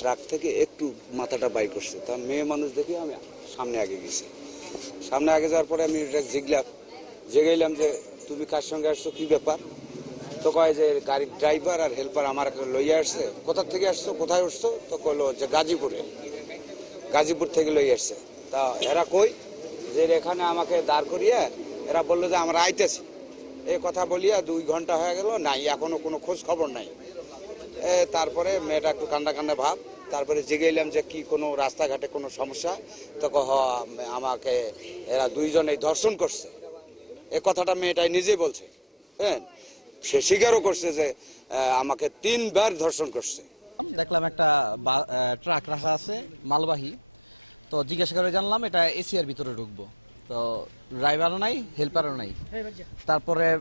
Truck থেকে একটু মাথাটা বাই করছে। তা মেয়ে মানুষ দেখে আমি সামনে আগে গেছি। সামনে আগে যাওয়ার পরে আমি জিগলাম। জেগাইলাম যে, তুমি কার সঙ্গে আসছো? কি ব্যাপার? তো কয় যে, গাড়ির ড্রাইভার আর হেল্পার আমার লইয়া আসছে। কোথা থেকে আসছো? কোথায় উঠছো? তো কইলো যে, গাজীপুরে। গাজীপুর থেকে লই আসছে। তা এরা কই? যে, এখানে আমাকে দাঁড় করিয়ে এরা বলল যে, আমরা আইতেছি। এই কথা বলিয়া দুই ঘণ্টা হয়ে গেল, নাই, এখনও কোনো খোঁজ খবর নাই। তারপরে মেয়েটা একটু কান্না কান্না ভাব তারপরে জেগে এলাম যে কি কোনো রাস্তাঘাটে কোনো সমস্যা? তো কহ আমাকে এরা দুইজনেই ধর্ষণ করছে। এ কথাটা মেয়েটাই নিজেই বলছে। হ্যাঁ? সে স্বীকারও করছে যে আমাকে তিনবার ধর্ষণ করছে। দেখলাম একটা বা- ট্রাক রাখা আছে মালবাহী। তো জিজ্ঞাসা করে জানলাম এটা এসিয়ার ভিতরে ঢুকবো। তো ড্রাইভারও নাই হেল্পারও নাই। তারপরে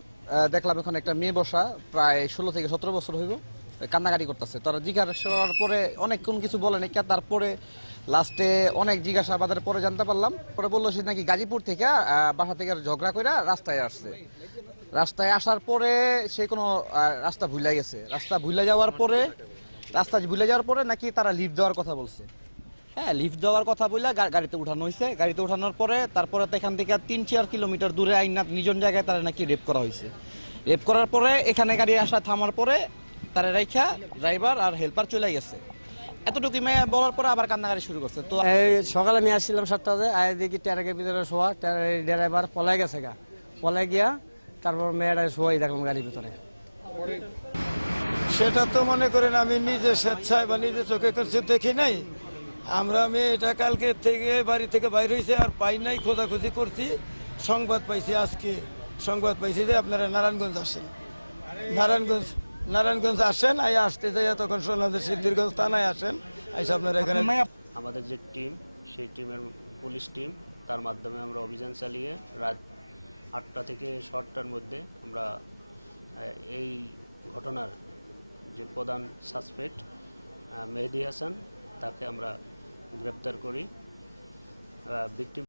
দেখলাম এখন একটা মেয়ে বসা প্রায় ষোলো থেকে সতেরো বছর হইব। কান্নাকাটি করতেছে। তারা জিজ্ঞাসা করার পরে অনেকক্ষণ কিছু বলে আর তারপরে লাস্টে অনেক জিজ্ঞাসাবাদের পরে জানতে পারলাম। পরে বলল সে নাকি গাজীপুর থেকে বাসা থেকে ঝগড়া করে রাস্তায় আসছে। রাস্তায় আসার পরে সে কোনো রাস্তা ভুলে গেছে। রাস্তা ভুলে যাওয়ার পরে, রাস্তা ভুলে যাওয়ার পরে নাকি তারা লিফট দেওয়ার কথা বলছে। হ্যাঁ লিফট দেওয়ার কথা বলে গা- গাড়িতে উঠানো হয়েছে গাড়িতে উঠানোর পরে তারপরে তো এখান থেকে তিন চার কিলোমিটার দূরে আইনা নিজন জায়গায় তারা নাকি রেপ করা হয়েছে রেপ করার পরে এখানে গাড়ি আসা থামার পরে তারা রেখা ড্রাইভার আর হেল্পার চলে গেছে। এতটুকু মেয়ে বলার পরে আবার কান্নাকাটি শুরু করছে। তো সকালে আমি আসছিলাম সাতটাতে আয় দেখি ট্রাকের ভিতরে শোয়া ড্রাইভার পলাই গেছে গা। পলাই গিয়া তারপর মেয়েটা শোয়াই দেখলাম গাড়ির ভিতরে। সেটা তো মনে করেন আমি নিজে স্বেচ্ছায় বা নিজে চোখে করছে দেখি নাই। আমরা আমি এটা কালকে থেকে বাড়ি থেকে বাইর হয়েছে আর পাই নাই খোঁজাখুঁজি করছি। সংবাদ পাইছি আজকে। সংবাদ পাইছি যে আপনারা নারায়ণগঞ্জ আসেন। নারায়ণগঞ্জ নারায়ণগঞ্জ আসেন আই আসতে যাই তখন যে সিদ্ধিরগঞ্জ থানায় আসেন আইসা আপনারা এখানে আমাদের যে টিম সেই টিমের পুলিশ টিম তার মাধ্যমে আমরা অভিযান চালিয়ে রাত আটটা থেকে শর্টটার মধ্যে আমরা এই ঘটনার যে প্রধান সাসপেক্ট মেহেদি হাসান তাকে আমরা গ্রেপ্তার করি। ভিকটিম